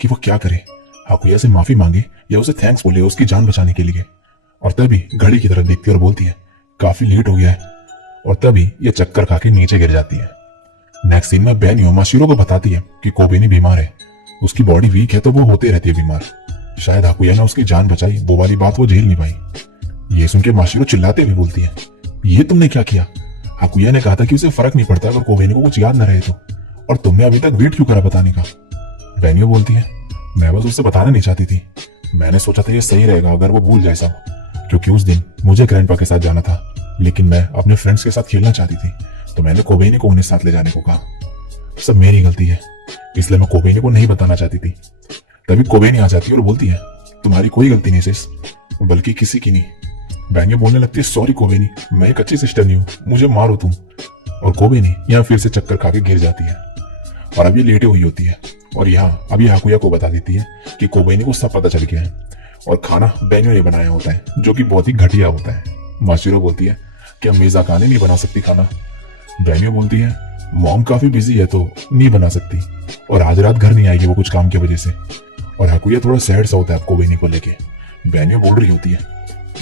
कि वो क्या करे, हाकुया से माफी मांगे या उसे थैंक्स बोले उसकी जान बचाने के लिए। और तभी घड़ी की तरफ देखती है और बोलती है काफी लेट हो गया है। और तभी ये चक्कर खा के नीचे गिर जाती है। नेक्स्ट सीन में बेन्यो माशिरो को बताती है कि कोबेनी बीमार है, उसकी बॉडी वीक है तो वो होते रहती है बीमार। शायद हाकुया ने उसकी जान बचाई, वो वाली बात वो झेल नहीं पाई। ये सुन के माशिरो चिल्लाते हुए बोलती है ये तुमने क्या किया? हाकुया ने कहा था कि उसे फर्क नहीं पड़ता अगर कोबेनी को कुछ याद न रहे तो, और तुमने अभी तक वेट क्यों करा बताने का? बेन्यो बोलती है मैं बस उससे बताना नहीं चाहती थी, मैंने सोचा था ये सही रहेगा अगर वो भूल जाए सब, क्योंकि उस दिन मुझे ग्रैंडपा के साथ जाना था, लेकिन मैं अपने फ्रेंड्स के साथ खेलना चाहती थी तो मैंने कोबेनी को उन्हें साथ ले जाने को कहा। सब मेरी गलती है, इसलिए मैं कोबेनी को नहीं बताना चाहती थी। तभी कोबेनी आ जाती है और बोलती है तुम्हारी कोई गलती नहीं सिस, बल्कि किसी की नहीं। बेन्यो बोलने लगती है सॉरी कोबेनी, मैं एक अच्छी सिस्टर नहीं हूँ, मुझे मारो तुम। और कोबेनी यहाँ फिर से चक्कर खा के गिर जाती है और अब ये लेटे हुई होती है। और यहाँ अब ये हाकुया को बता देती है कि कोबेनी को सब पता चल गया है और खाना बेन्यो ने बनाया होता है जो कि बहुत ही घटिया होता है। माशिरो बोलती है कि अमीजा खाने नहीं बना सकती खाना। बेन्यो बोलती है मॉम काफी बिजी है तो नहीं बना सकती, और आज रात घर नहीं आएगी वो कुछ काम की वजह से। और हाकुया थोड़ा सैड सा होता है कोबेनी को लेके। बेन्यो बोल रही होती है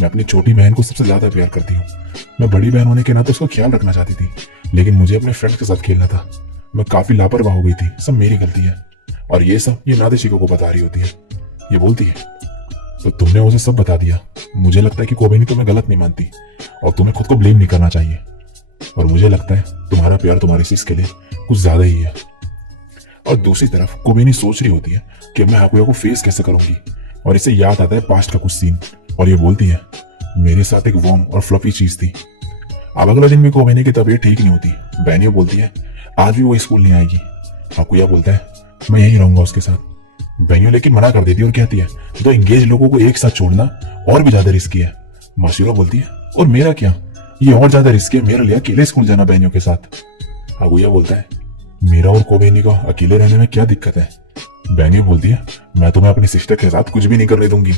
मैं अपनी छोटी बहन को सबसे ज्यादा प्यार करती हूँ, मैं बड़ी बहन होने के नाते उसका ख्याल रखना चाहती थी, लेकिन मुझे अपने फ्रेंड्स के साथ खेलना था, मैं काफी लापरवाह हो गई थी, सब मेरी गलती है। और ये सब ये नादेशिको को बता रही होती है। ये बोलती है तो तुमने उसे सब बता दिया, मुझे लगता है कि कोबेनी तुम्हें गलत नहीं मानती और तुम्हें खुद को ब्लेम नहीं करना चाहिए, और मुझे लगता है तुम्हारा प्यार तुम्हारी सिस के लिए कुछ ज्यादा ही है। और दूसरी तरफ कोबेनी सोच रही होती है कि मैं हाकुया को फेस कैसे करूंगी, और इसे याद आता है पास्ट का कुछ सीन, और ये बोलती है मेरे साथ एक वार्म और फ्लफी चीज थी। अब अगला दिन भी कोबेनी की तबीयत ठीक नहीं होती। बेन्यो बोलती है आज भी वो स्कूल नहीं आएगी। हाकुया बोलता है मैं यहीं रहूंगा उसके साथ। बेन्यो लेकिन मना कर देती है और कहती है तो एंगेज लोगों को एक साथ छोड़ना और भी ज्यादा रिस्की है। माशिरो बोलती है और मेरा क्या, ये और ज्यादा रिस्की है मेरे लिए अकेले स्कूल जाना बेन्यो के साथ। हाकुया बोलता है मेरा और कोबेनी का अकेले रहने में क्या दिक्कत है? बेन्यो बोलती है मैं तुम्हें अपनी सिस्टर के साथ कुछ भी नहीं करने दूंगी,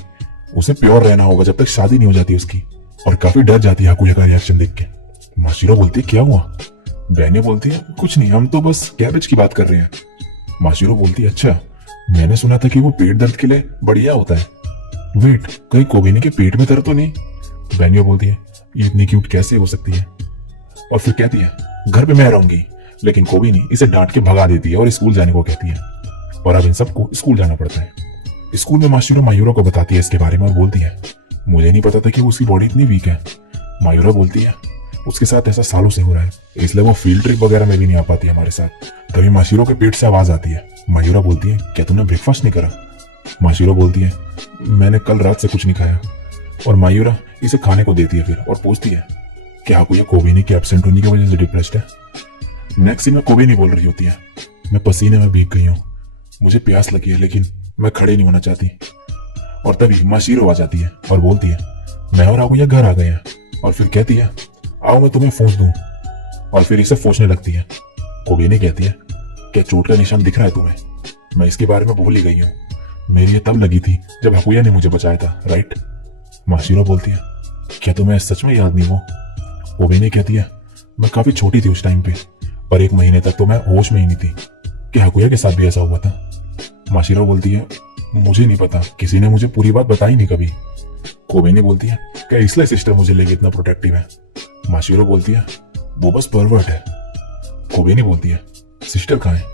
उसे प्योर रहना होगा जब तक शादी नहीं हो जाती उसकी। और काफी डर जाती है हाकुया का रिएक्शन देख के। माशिरो बोलती है क्या हुआ? बेन्यो बोलती है कुछ नहीं, हम तो बस कैबेज की बात कर रहे हैं। माशिरो बोलती है अच्छा, मैंने सुना था कि वो पेट दर्द के लिए बढ़िया होता है। वेट, कहीं कोबेनी के पेट में दर्द तो नहीं? बेन्यो बोलती है ये इतनी क्यूट कैसे हो सकती है? और फिर कहती है घर पे मैं रहूंगी, लेकिन कोबेनी इसे डांट के भगा देती है और स्कूल जाने को कहती है। और अब इन सबको स्कूल जाना पड़ता है। स्कूल में माशिरो मायूरा को बताती है इसके बारे में और बोलती है मुझे नहीं पता था कि उसकी बॉडी इतनी वीक है। मायूरा बोलती है उसके साथ ऐसा सालों से हो रहा है, इसलिए वो फील्ड ट्रिप वगैरह में भी नहीं आ पाती हमारे साथ। तभी माशिरो के पेट से आवाज आती है। मायूरा बोलती है क्या तुमने ब्रेकफास्ट नहीं करा? माशिरो बोलती है मैंने कल रात से कुछ नहीं खाया। और मायूरा इसे खाने को देती है फिर और पूछती है कि हाकुया कोबेनी के एब्सेंट होने की वजह से डिप्रेस्ड है। नेक्स्ट सीन में कोबेनी बोल रही होती है मैं पसीने में भीग गई हूँ, मुझे प्यास लगी है लेकिन मैं खड़े नहीं होना चाहती। और तभी माशिरो आ जाती है और बोलती है मैं और हाकुया घर आ गए हैं। और फिर कहती है आओ मैं तुम्हें फोंस दूं, और फिर इसे फोंसने लगती है। कोबेनी कहती है क्या चोट का निशान दिख रहा है तुम्हें? मैं इसके बारे में भूल ही गई हूँ, मेरी ये तब लगी थी जब हाकुया ने मुझे बचाया था, राइट? माशिरो बोलती है क्या तुम्हें सच में याद नहीं वो? कोबेनी कहती है मैं काफी छोटी थी उस टाइम पे, पर एक महीने तक तो मैं होश में ही नहीं थी कि हाकुया के साथ भी ऐसा हुआ था। माशिरो बोलती है मुझे नहीं पता, किसी ने मुझे पूरी बात बताई नहीं कभी। कोबेनी बोलती है क्या इसलिए सिस्टर मुझे लेके इतना प्रोटेक्टिव है? माशिरो बोलती है वो बस परवर्ट है। कोबेनी बोलती है सिस्टर कहाँ है?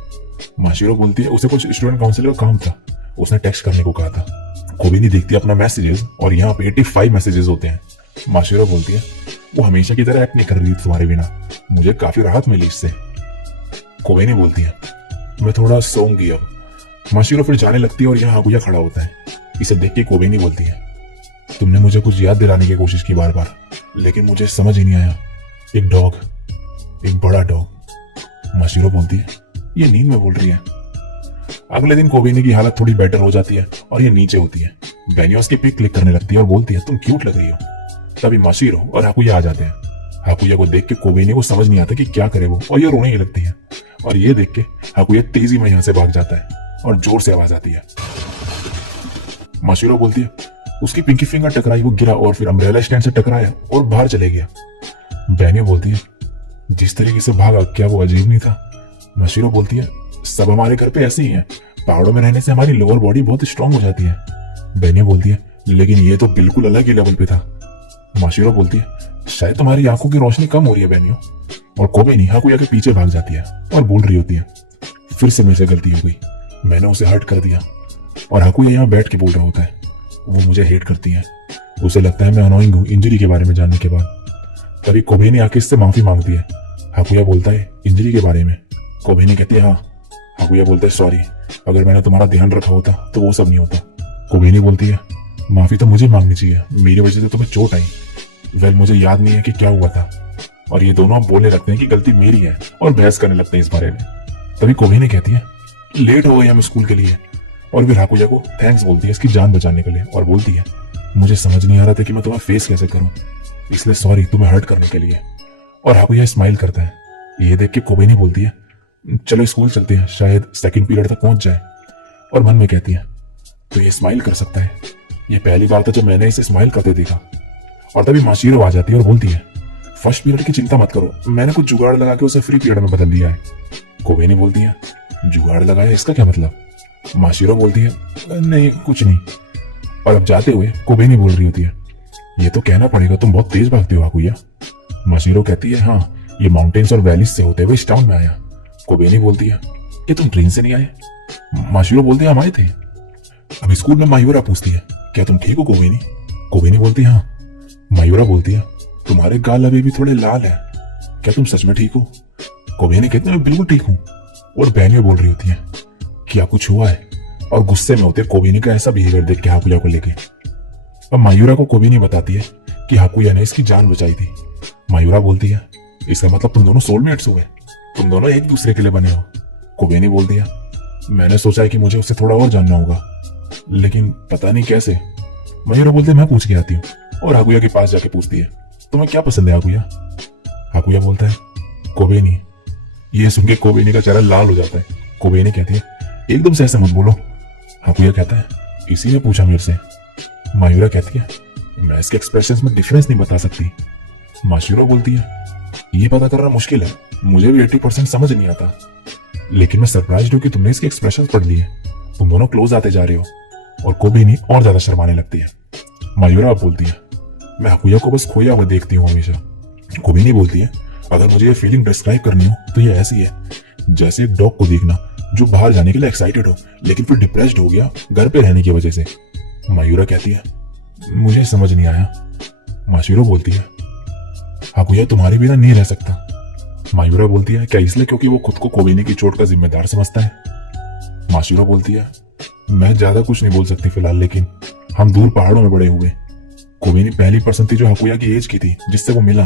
माशिरो बोलती है उसे कुछ स्टूडेंट काउंसिल का काम था, उसने टेक्स्ट करने को कहा था। कोबेनी देखती है अपना मैसेजेस और यहाँ पे 85 मैसेजेस होते हैं। माशिरो बोलती है वो हमेशा की तरह एक्ट नहीं कर रही तुम्हारे बिना, मुझे काफी राहत मिली इससे। कोबेनी बोलती है मैं थोड़ा सोऊंगी अब। माशिरो फिर जाने लगती है और यहाँ हाकुया खड़ा होता है। इसे देख के कोबेनी बोलती है तुमने मुझे कुछ याद दिलाने की कोशिश की बार बार, लेकिन मुझे समझ ही नहीं आया। एक डॉग, एक बड़ा डॉग। माशिरो बोलती है ये नींद में बोल रही है। अगले दिन कोबेनी की हालत थोड़ी बेटर हो जाती है और ये नीचे होती है। बेन्यो उसकी पिक क्लिक करने लगती है और बोलती है तुम क्यूट लग रही हो। तभी माशिरो और हाकुया आ जाते हैं। हाकुया को देख के कोबेनी को समझ नहीं आता कि क्या करे वो, और ये रोने ही लगती है। और ये देख के हाकुया तेजी में यहाँ से भाग जाता है और जोर से आवाज आती है। माशिरो बोलती है उसकी पिंकी फिंगर टकराई, वो गिरा और फिर अम्ब्रेला स्टैंड से टकराया और बाहर चले गया। बेन्यो बोलती है जिस तरीके से भागा क्या वो अजीब नहीं था? माशिरो बोलती है सब हमारे घर पे ऐसे ही है, पहाड़ों में रहने से हमारी लोअर बॉडी बहुत स्ट्रांग हो जाती है। बेनियो बोलती है लेकिन ये तो बिल्कुल अलग ही लेवल पे था। माशिरो बोलती है शायद तुम्हारी आंखों की रोशनी कम हो रही है बेनियो। और कोबे नहीं हाकुया के पीछे भाग जाती है और बोल रही होती है फिर से मेरे से गलती हो गई, मैंने उसे हर्ट कर दिया। और हाकुया यहाँ बैठ के बोल रहा होता है वो मुझे हेट करती है। उसे लगता है मैं अनोइंग हूँ इंजरी के बारे में जानने के बाद। तभी कोबे ने आके इससे माफी मांगती है। हाकुया बोलता है इंजरी के बारे में। कोबे ने कहती है हाँ। हाकुया बोलता है सॉरी, अगर मैंने तुम्हारा ध्यान रखा होता तो वो सब नहीं होता। कोबे ने बोलती है माफी तो मुझे मांगनी चाहिए, मेरी वजह से तुम्हें चोट आई। वेल मुझे याद नहीं है कि क्या हुआ था। और ये दोनों अब बोलने लगते हैं कि गलती मेरी है और बहस करने लगते हैं इस बारे में। तभी कोबे ने कहती है लेट हो गए हम स्कूल के लिए। और फिर हाकुया को थैंक्स बोलती है इसकी जान बचाने के लिए और बोलती है मुझे समझ नहीं आ रहा था कि मैं तुम्हें फेस कैसे करूं, इसलिए सॉरी तुम्हें हर्ट करने के लिए। और हाकुया स्माइल करता है। ये देख के कोबे ने बोलती है चलो स्कूल चलते हैं, शायद सेकंड पीरियड तक पहुंच जाए। और मन में कहती है तो ये स्माइल कर सकता है, ये पहली बार था जब मैंने इसे स्माइल करते देखा। और तभी माशिरो आ जाती है और बोलती है फर्स्ट पीरियड की चिंता मत करो, मैंने कुछ जुगाड़ लगा के उसे फ्री पीरियड में बदल दिया है। कोबे ने बोलती है जुगाड़ लगाया इसका क्या मतलब? माशिरो बोलती है नहीं कुछ नहीं। और अब जाते हुए कोबे ने बोल रही होती है ये तो कहना पड़ेगा तुम बहुत तेज भागते हो हाकुया। माशिरो कहती है हाँ, ये माउंटेन्स और वैलीज से होते हुए इस टाउन में आया। कोबे ने बोलती है ये तुम ट्रेन से नहीं आए? माशिरो बोलते हैं हम आए थे। अब स्कूल में मायूरा पूछती है क्या तुम ठीक हो कोबेनी? कोबेनी बोलती है हाँ। मायूरा बोलती है तुम्हारे गाल अभी भी थोड़े लाल है, क्या तुम सच में ठीक हो? कोबेनी कहती है मैं बिल्कुल ठीक हूँ। और बेनियो बोल रही होती है क्या कुछ हुआ है? और गुस्से में होते कोबेनी का ऐसा बिहेवियर देख के हाकुया को लेके। अब मायूरा को कोबेनी बताती है कि हाकुया ने इसकी जान बचाई थी। मायूरा बोलती है इसका मतलब तुम दोनों सोलमेट्स हुए, तुम दोनों एक दूसरे के लिए बने हो। कोबेनी बोलती है मैंने सोचा है कि मुझे उससे थोड़ा और जानना होगा, लेकिन पता नहीं कैसे। मायूरा बोलते मैं पूछ के आती हूँ। और हाकुया के पास जाके पूछती है तुम्हें क्या पसंद है हाकुया? हाकुया बोलता है कोबेनी। ये सुन के कोबेनी का चेहरा लाल हो जाता है। कोबेनी कहती है एकदम से ऐसे मत बोलो। हाकुया कहता है इसी ने पूछा मेरे से। मायूरा कहती है मैं इसके एक्सप्रेशंस में डिफरेंस नहीं बता सकती। माशिरो बोलती है ये पता करना मुश्किल है, मुझे भी 80% समझ नहीं आता, लेकिन मैं सरप्राइज हूं कि तुमने इसके एक्सप्रेशंस पढ़ लिए, तुम दोनों क्लोज आते जा रहे हो। और कोबेनी और ज्यादा शर्माने लगती है। मायूरा बोलती है मैं हाकुया को बस खोया हुआ देखती हूँ हमेशा। कोबेनी बोलती है अगर मुझे ये फीलिंग डिस्क्राइब करनी हो तो ये ऐसी है जैसे एक डॉग को देखना जो बाहर जाने के लिए एक्साइटेड हो लेकिन फिर डिप्रेस्ड हो गया घर पे रहने की वजह से। मायूरा कहती है मुझे समझ नहीं आया। माशिरो बोलती है हाकुया तुम्हारे बिना नहीं रह सकता। मायूरा बोलती है क्या इसलिए क्योंकि वो खुद को कोबेनी की चोट का जिम्मेदार समझता है? माशिरो बोलती है मैं ज्यादा कुछ नहीं बोल सकती फिलहाल, लेकिन हम दूर पहाड़ों में बड़े हुए। कोबेनी पहली पर्सन थी जो हाकुया की एज की थी जिससे वो मिला।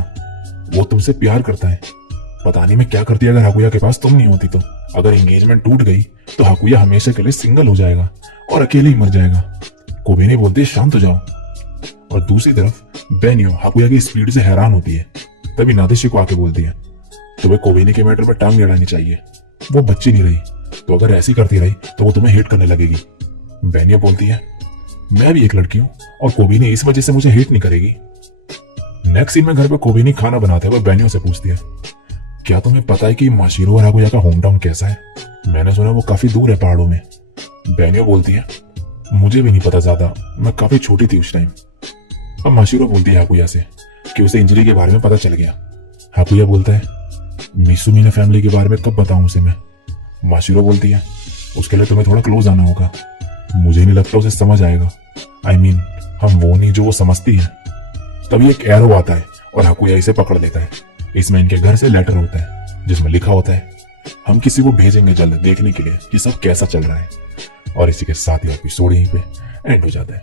वो तुमसे प्यार करता है, पता नहीं मैं क्या करती अगर हाकुया के पास तुम नहीं होती तो। अगर एंगेजमेंट टूट गई तो हाकुया हमेशा के लिए सिंगल हो जाएगा और अकेले ही मर जाएगा। कोबेनी बोलती है शांत हो जाओ। और दूसरी तरफ बेनियो हाकुया की स्पीड से हैरान होती है। तभी नादेशी को आके बोलती है तुम्हें कोबेनी के मैटर में टांग नहीं अड़ानी चाहिए, वो बच्ची नहीं रही, तो अगर ऐसी करती रही तो वो तुम्हें हेट करने लगेगी। बेनियो बोलती है मैं भी एक लड़की हूँ और कोबेनी इस वजह से मुझे हेट नहीं करेगी। नेक्स्ट सीन में घर पे कोबेनी खाना बनाते हुए बेनियो से पूछती है क्या तुम्हें पता है कि माशिरो और हाकुया का होम टाउन कैसा है? मैंने सुना वो काफी दूर है पहाड़ों में। बेनियो बोलती है मुझे भी नहीं पता ज्यादा, मैं काफी छोटी थी उस टाइम। अब माशिरो बोलती है हाकुया से कि उसे इंजरी के बारे में पता चल गया। हाकुया बोलता है मिसुमिना फैमिली के बारे में कब बताऊं उसे मैं? माशिरो बोलती है उसके लिए तुम्हें थोड़ा क्लोज आना होगा, मुझे नहीं लगता उसे समझ आएगा। I mean, हम वो नहीं जो वो समझती है। तभी एक एरो आता है और हाकुया इसे पकड़ लेता है। इसमें इनके घर से लेटर होता है जिसमें लिखा होता है हम किसी को भेजेंगे जल्द देखने के लिए कि सब कैसा चल रहा है। और इसी के साथ ही एपिसोड यहीं पे एंड हो जाता है।